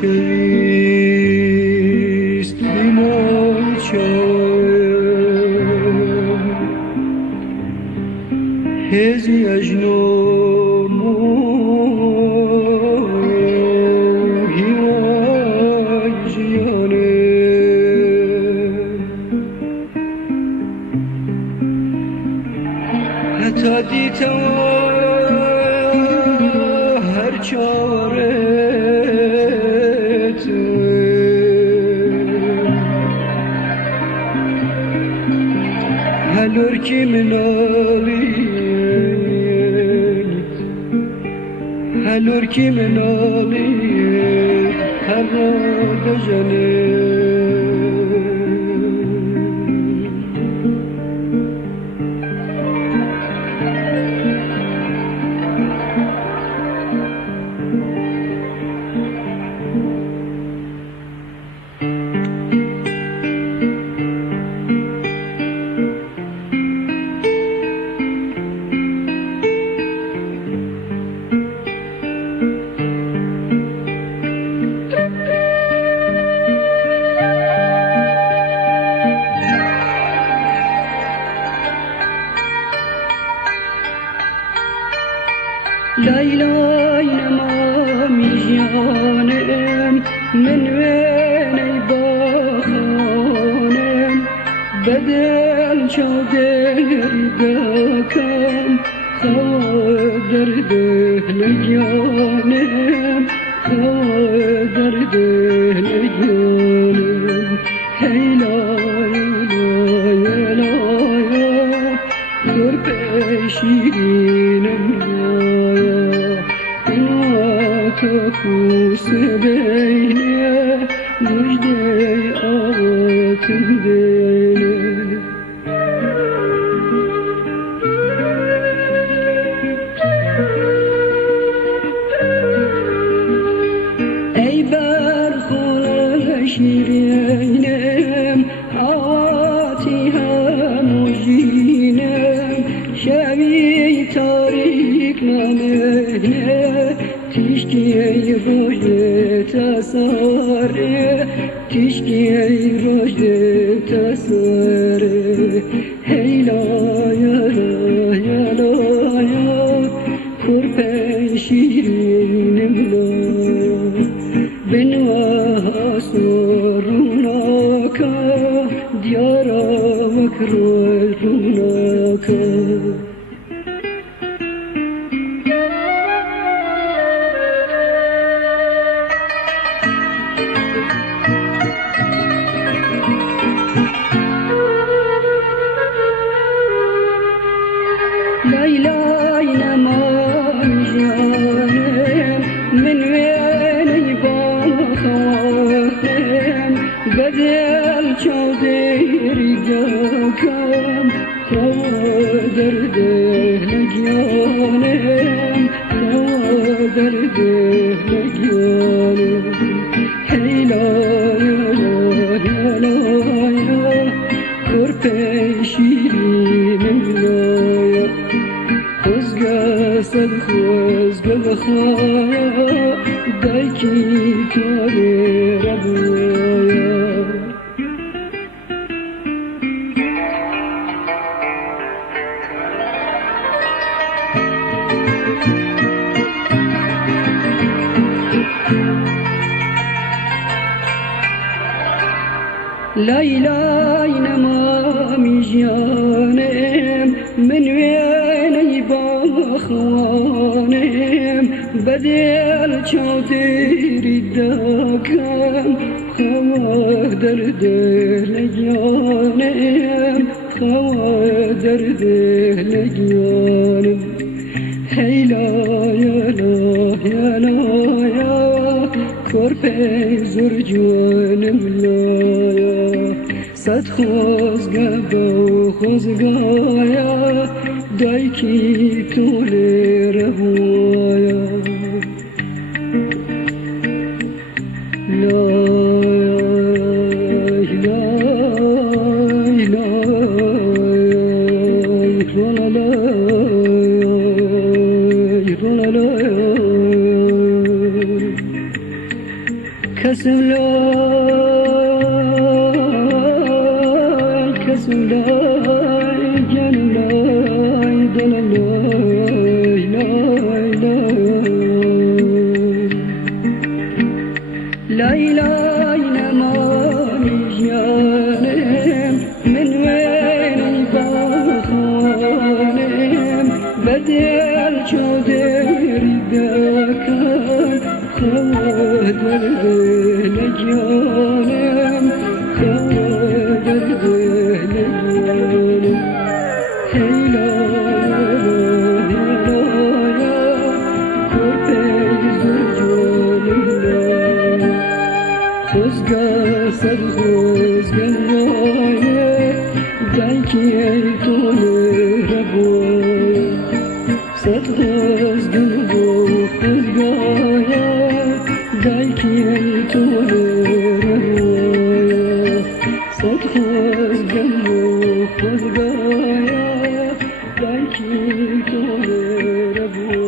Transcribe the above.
خوشیست بیمارچم هزی اجنام هیوان جیانه حتی دیتم هر چاره هلور کی منالید هلور کی منالید هر را بجنه ليلى نمامي جانم من وين باخانم بدل شادر دكم خادر دهنجانم خادر دهنجانم هيلا يلا يلا قربشينم Kapıs beyle müjde ağıtım beyle Ey berhana şirinem Atiha mujinem Şevi tarik namehne تشکی روز تساره تشکی روز تساره هیلا یلا یلا یا کرپن شیرینم لایا بنوها سروناکا دیارا وکرو روناکا ليلى نمام جانم من وين باخانم بدل شادر دكم خادر دهنجانم خادر دهنجانم هيلا يلا يلا يلا قربان شيرينم لايا خزگستد خزگ بخوایا دایکی تاره ربویا ليلى نمامي جانم من وين باخوانم بدل شاطر دكم خوادر دلجانم خوادر دلجانم هيلا يلا يلا يا كربي زرجانم لايا صد خوزگا با خوزگایا دایکی طول ربویا Resulay Gönülay Dolalay Lay lay Lay lay nemani canım Min veni bakhanem Bedel çoderi dakan Khader le canım Khader le canım Hey la la la Korpez canım Xızga sad xızgan yoye Dayki ey tolu raboye Sad xızgan bu xızgaya Dayki ey tolu raboye Sad xızgan bu xızgaya Dayki ey tolu raboye